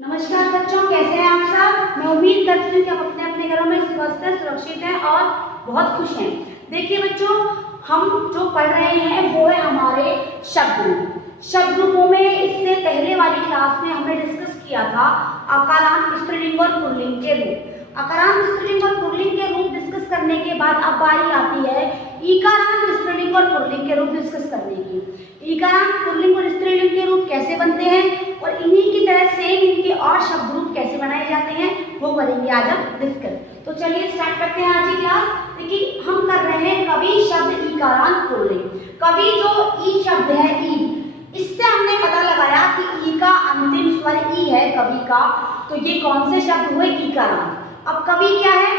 नमस्कार बच्चों, कैसे हैं आप सब। मैं उम्मीद करती हूँ कि आप अपने अपने घरों में स्वस्थ हैं, सुरक्षित हैं और बहुत खुश हैं। देखिए बच्चों, हम जो पढ़ रहे हैं वो है हमारे शब्द ग्रुप। शब्द ग्रुपों में इससे पहले वाली क्लास में हमने डिस्कस किया था आकारांत, स्त्रीलिंग और पुल्लिंग के रूप। आकारांत, स्त्रीलिंग और पुल्लिंग के रूप डिस्कस करने के बाद अब बारी आती है इकारांत, स्त्रीलिंग और पुल्लिंग के रूप डिस्कस करने की। इकारांत, पुल्लिंग और स्त्रीलिंग के रूप कैसे बनते हैं और इन्हीं की तरह सेम इनके और शब्द ग्रुप कैसे बनाए जाते हैं वो करेंगे आज हम डिस्कस। तो चलिए स्टार्ट करते हैं आज की क्लास। देखिए हम कर रहे हैं कवि शब्द इकारांत पुल्लिंग। कवि जो ई शब्द है, ई, इससे हमने पता लगाया कि ई का अंतिम स्वर ई है कवि का, तो ये कौन से शब्द हुए, इकारांत। अब कवि क्या है,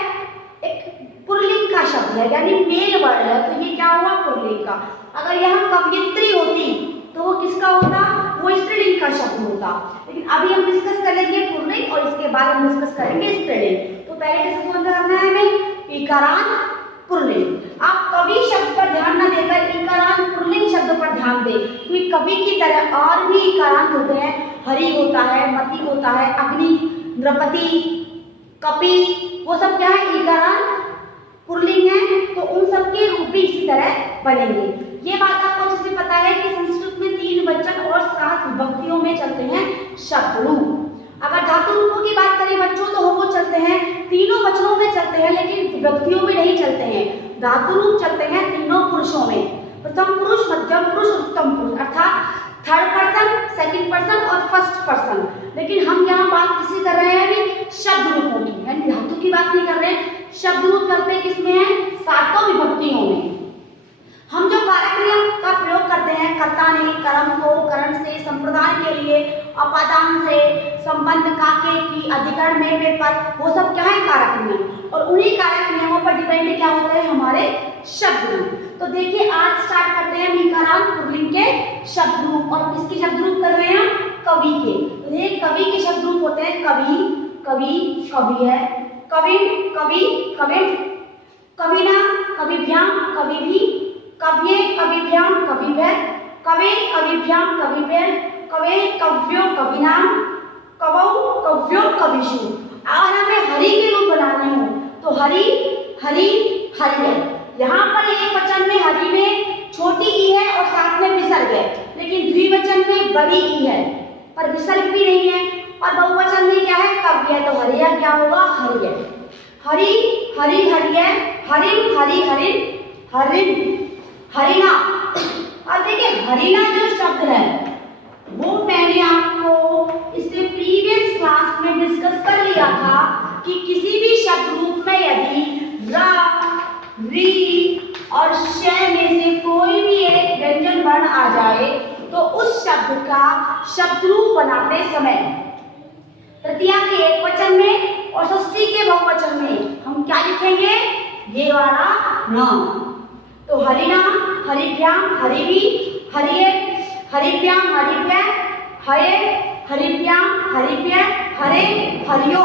एक पुल्लिंग का शब्द है, यानी मेल वर्ड है, तो ये क्या हुआ, पुल्लिंग का। अगर यहाँ कवयित्री होती तो वो किसका होता, वो स्त्रीलिंग का शब्द होता। लेकिन अभी हम डिस्कस करेंगे पुल्लिंग और इसके बाद हम डिस्कस करेंगे स्त्रीलिंग। तो पहले डिस्कस करना है हमें इकारांत, पुल्लिंग। आप कवि शब्द पर ध्यान न देकर इकारांत, पुल्लिंग शब्द पर ध्यान दें, क्योंकि कवि की तरह और भी इकारांत होते हैं। हरि होता है, मति होता है, अग्नि, द्रौपदी, कपि, वो सब क्या है, इकारांत पुल्लिंग है। तो उन सब के रूप भी इसी तरह बनेंगे। ये बात आपको अच्छे से पता है कि संस्कृत में 3 वचन और 7 विभक्तियों में चलते हैं शब्द रूप। अगर धातु रूपों की बात करें बच्चों तो वो चलते हैं तीनों वचनों में चलते हैं, लेकिन विभक्तियों में नहीं चलते हैं। धातु रूप चलते हैं तीनों पुरुषों में, प्रथम पुरुष, मध्यम पुरुष, उत्तम पुरुष, अर्थात थर्ड पर्सन, सेकंड पर्सन और फर्स्ट पर्सन। लेकिन हम यहाँ बात किसी कर रहे हैं अभी शब्द रूपों की, यानी धातु की बात नहीं कर रहे हैं। शब्द रूप चलते हैं किसमें है, 7 विभक्तियों में। हम जो कारक नियम का प्रयोग करते हैं, कर्ता ने, कर्म को, करण से, संप्रदान के लिए, अपादान से, संबंध काके की, अधिकरण में, पेपर, वो सब क्या है, कारक नियम। और उन्हीं कारक नियमों पर डिपेंड क्या होते हैं, हमारे शब्द रूप। तो देखिए आज स्टार्ट करते हैं इकारांत, पुल्लिंग के शब्द रूप। और किसके शब्द रूप कर रहे हैं हम, कवि के। तो ये कवि के शब्द रूप होते हैं कवि, कवि, कवि है, कविन, कवि, कविन, कविना, कविभ्याम, कविभी, कव्ये, कविभ्याम, कविभ्य, कवे, कविभ्याम, कविभ्य, कवे, कव्यो, कविनाम, कवौ, कव्यो, कविषु। अगर हमें हरि के रूप बनाने हो तो हरि, हरि, हरि। यहाँ पर एक वचन में हरि में छोटी ई है और साथ में विसर्ग है, लेकिन द्विवचन में बड़ी ई है पर विसर्ग भी नहीं है। और बहुवचन में क्या है, कव्य है, तो हरिया क्या होगा, हरिय। हरि, हरि, हरिय, हरिन, हरि, हरिन, हरिन, हरिना। और देखिए हरिना जो शब्द है वो मैंने आपको इससे प्रीवियस क्लास में डिस्कस कर लिया था कि किसी भी शब्द रूप में यदि र, री और श में से कोई भी एक व्यंजन वर्ण आ जाए तो उस शब्द का शब्द रूप बनाते समय तृतीया के एकवचन में और षष्ठी के बहुवचन में हम क्या लिखेंगे, ये वाला नाम। तो हरिनाम, हरिभ्याम, हरिभी, हरिये, हरिभ्याम, हरिभ्य, हये, हरिभ्याम, हरिभ्य, हरे, हरियो।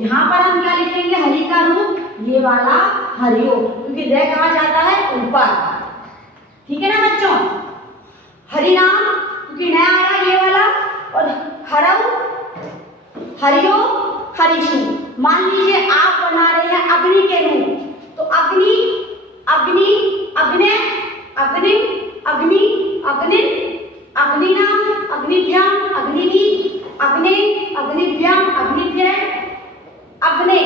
यहाँ पर हम क्या लिखेंगे, हरि का रूप ये वाला हरियो, क्योंकि रे कहा जाता है ऊपर। ठीक है ना बच्चों, हरिनाम क्योंकि नया आया ये वाला, और हरऊ, हरियो, हरिषु। मान लीजिए आप बना रहे हैं अग्नि के रूप, तो अग्नि, अग्नि, अग्ने, अग्नि, अग्नि, अग्निन, अग्निनाम, अग्निभ्याम, अग्निनी, अग्ने, अग्निभ्याम, अग्निभ्य, अग्ने,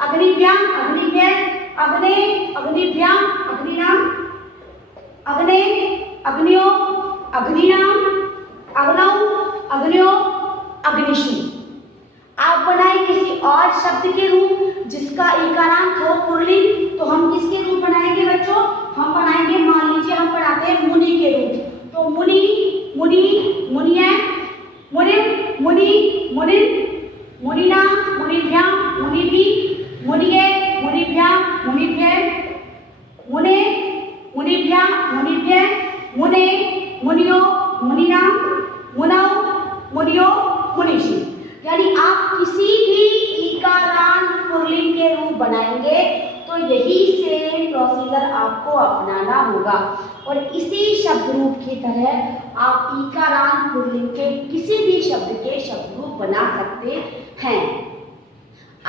अग्निभ्याम, अग्निभ्य, अग्ने, अग्निभ्याम, अग्निनाम, अग्ने, अग्नियो, अग्निनाम, अग्नौ, अग्न्यो, अग्निषु। आप बनाए किसी और शब्द के रूप जिसका इकारांत हो पुल्लिंग, तो हम किसके रूप बनाएंगे बच्चों, हम बनाएंगे, मान लीजिए हम बनाते हैं मुनि के रूप, तो मुनि, मुनि, मुनिय, मुनिम, मुनि, मुनिन, मुनिना, मुनिभ्याम, मुनिभि, मुनिये, मुनिभ्याम, मुनिभ्य, मुने, मुनिभ्याम, मुनिभ्य, मुने, मुनियो, मुनिनाम, मुनौ, मुनियो, मुनिषु। यानी आप किसी भी इकारांत पुल्लिंग के रूप बनाएंगे तो यही सेम प्रोसीजर आपको अपनाना होगा। और इसी शब्द रूप की तरह आप इकारांत पुल्लिंग के किसी भी शब्द के शब्द रूप बना बना सकते हैं।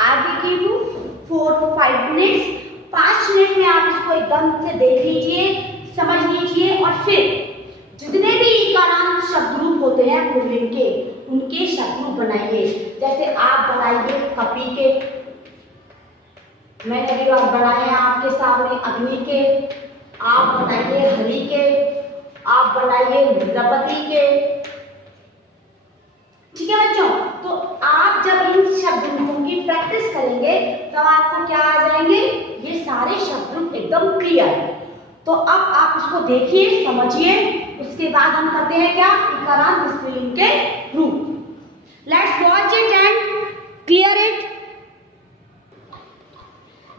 आगे की 4 to 5 मिनट्स, 5 मिनट में आप इसको एकदम से देख लीजिए, समझ लीजिए और फिर जितने भी इकारांत शब्द रूप होते हैं पुल्लिंग के, उनके शब्द रूप बनाइए। जैसे आप बनाइए कपि के, मैंने अभी बात बनाए हैं आपके सामने अग्नि के, आप बनाइए हरि के, आप बनाइए द्रौपदी के। ठीक है बच्चों, तो आप जब इन शब्द रूपों की प्रैक्टिस करेंगे तो आपको क्या आ जाएंगे, ये सारे शब्द रूप एकदम क्लियर। तो अब आप इसको देखिए, समझिए, उसके बाद हम करते हैं क्या, इकारांत स्त्रीलिंग के रूप। Let's watch it and clear it.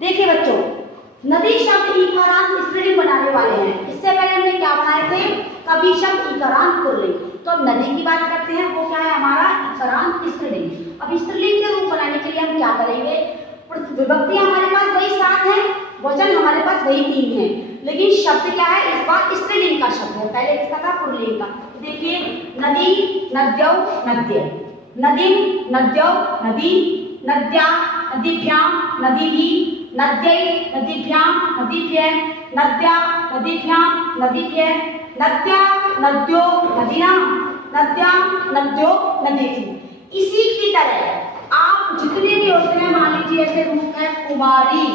देखिए बच्चों, नदी शब्द इकारांत स्त्रीलिंग बनाने वाले हैं। इससे पहले हमने क्या बनाए थे, कवि शब्द इकारांत पुल्लिंग। तो अब नदी की बात करते हैं, वो क्या है हमारा इकारांत स्त्रीलिंग। अब स्त्रीलिंग के रूप बनाने के लिए हम क्या करेंगे, विभक्ति हमारे पास वही 7 है, वचन हमारे पास वही 3 है, लेकिन शब्द क्या है इस बार स्त्रीलिंग का शब्द है, पहले किसका था, पुल्लिंग का। देखिए नदी, नद्यौ, नद्य, नदीम, नद्यौ, नदी, नद्या, नदीभ्यां, नदीभिः, नद्यै, नदीभ्यां, नदीभ्यः, नद्या, नदीभ्यां, नदीभ्यः, नद्या, नद्यो, नदीनां, नद्या, नद्यो, नदीषु। इसी की तरह आप जितने भी होते हैं, मान लीजिए ऐसे रूप है कुमारी,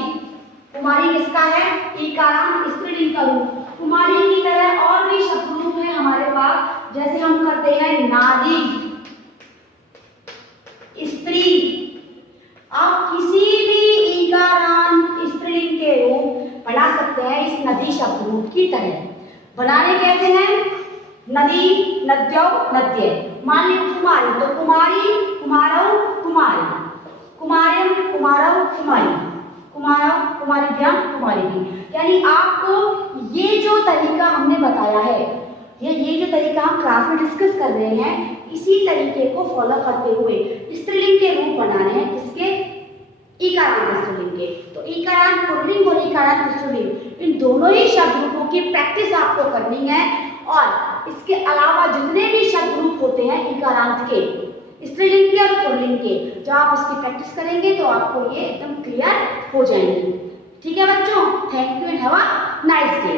कुमारी किसका है, इकारांत स्त्रीलिंग का रूप। कुमारी की तरह और भी शब्द रूप है हमारे पास, जैसे हम करते हैं नारी, स्त्री। आप किसी भी इकारांत स्त्रीलिंग के रूप बना सकते हैं इस नदी शब्द रूप की तरह। बनाने कैसे हैं, नदी, नद्यौ, नद्य। मान लीजिए कुमारी, तो कुमारी, कुमारौ, कुमारी, कुमार्यं, कुमारौ, कुमारी, कुमारौ, कुमारीभ्यां, कुमारीभिः। यानी आपको ये जो तरीका हमने बताया है, ये जो तरीका हम क्लास में डिस्कस कर रहे हैं, इसी तरीके को फॉलो करते हुए स्त्रीलिंग के रूप बनाने हैं, किसके, इकारांत स्त्रीलिंग के। तो इकारांत पुल्लिंग और इकारांत स्त्रीलिंग, इन दोनों ही शब्द रूपों की प्रैक्टिस आपको करनी है। और इसके अलावा जितने भी शब्द रूप होते हैं इकारांत के, स्त्रीलिंग के और पुल्लिंग के, जब आप इसकी प्रैक्टिस करेंगे तो आपको ये एकदम क्लियर हो जाएंगे। ठीक है बच्चों, thank you and have a nice day.